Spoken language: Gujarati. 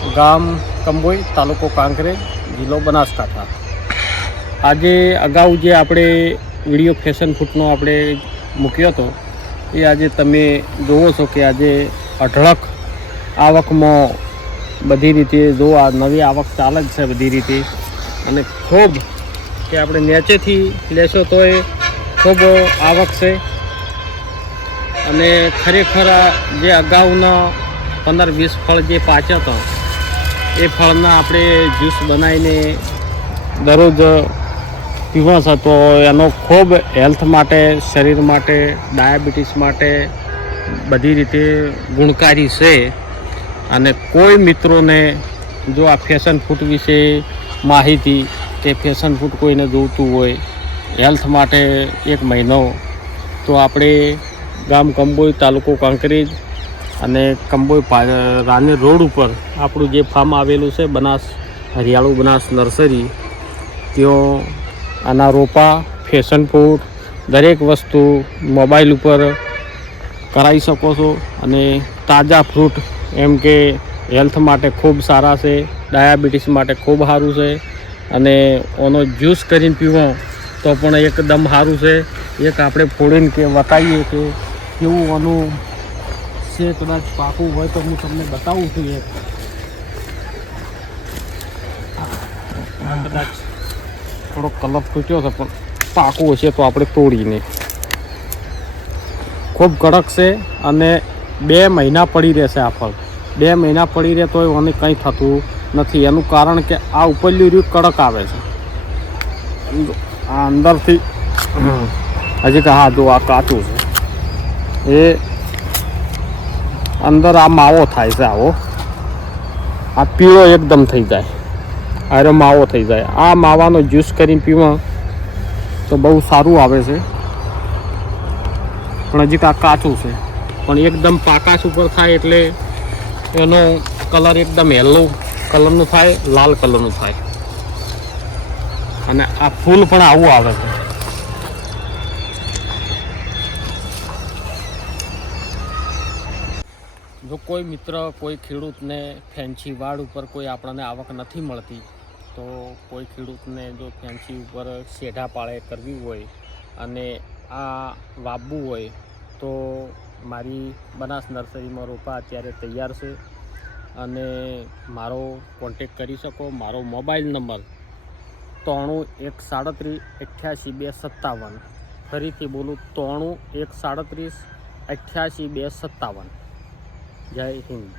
ગામ કંબોઈ, તાલુકો કાંકરેજ, જિલ્લો બનાસકાંઠા। આજે અગાઉ જે આપણે વિડીયો ફેશન ફૂટનો આપણે મૂક્યો હતો એ આજે તમે જોવો છો કે આજે અઢળક આવકમાં બધી રીતે જો આ નવી આવક ચાલે જ છે બધી રીતે, અને ખૂબ કે આપણે નેચેથી લેશો તો એ ખૂબ આવક છે। અને ખરેખર જે અગાઉના 15-20 ફળ જે પાચ્યા હતા એ ફળના આપણે જ્યુસ બનાવીને દરરોજ પીવા છે તો એનો ખૂબ હેલ્થ માટે, શરીર માટે, ડાયાબિટીસ માટે બધી રીતે ગુણકારી છે। અને કોઈ મિત્રોને જો આ ફેશન ફૂડ વિશે માહિતી કે ફેશન ફૂડ કોઈને જોઈતું હોય હેલ્થ માટે 1 મહિનો, તો આપણે ગામ કંબોઈ, તાલુકો કાંકરેજ અને કંબોઈ રાની રોડ ઉપર આપણું જે ફાર્મ આવેલું છે બનાસ હરિયાળું બનાસ નર્સરી, ત્યાં આના રોપા, ફેશન ફૂડ દરેક વસ્તુ મોબાઈલ ઉપર કરાવી શકો છો। અને તાજા ફ્રૂટ એમ કે હેલ્થ માટે ખૂબ સારા છે, ડાયાબિટીસ માટે ખૂબ સારું છે, અને ઓનો જ્યુસ કરીને પીવો તો પણ એકદમ સારું છે। એક આપણે ફોડીને કે બતાવીએ કે કેવું આનું છે, કદાચ પાકું હોય તો હું તમને બતાવું છું। એક કદાચ થોડો કલર તૂટ્યો છે પણ પાકું હશે તો આપણે તોડીને, ખૂબ કડક છે અને 2 મહિના પડી રહેશે આ ફળ। 2 મહિના પડી રહે તો એને કંઈ થતું નથી, એનું કારણ કે આ ઉપરલી રીત કડક આવે છે, આ અંદરથી હજી કે હા જો આ કાચું છે, એ અંદર આ માવો થાય છે, આવો આ પીળો એકદમ થઈ જાય, આરો માવો થઈ જાય। આ માવાનો જ્યુસ કરીને પીવા તો બહુ સારું આવે છે, પણ હજી આ કાચું છે, પણ એકદમ પાકાશ ઉપર થાય એટલે એનો કલર એકદમ યલો કલરનું થાય, લાલ કલરનું થાય, અને આ ફૂલ પણ આવું આવે છે। જો કોઈ મિત્ર, કોઈ ખેડૂતને ફેન્સી વાડ ઉપર કોઈ આપણને આવક નથી મળતી, તો કોઈ ખેડૂતને જો ફેન્સી ઉપર શેઢા પાળે કરવી હોય અને આ વાવવું હોય તો મારી બનાસ નર્સરીમાં રોપા અત્યારે તૈયાર છે, અને મારો કોન્ટેક કરી શકો। મારો મોબાઈલ નંબર 93-137-88257, ફરીથી બોલું 93-137-88257। જય હિન્દ।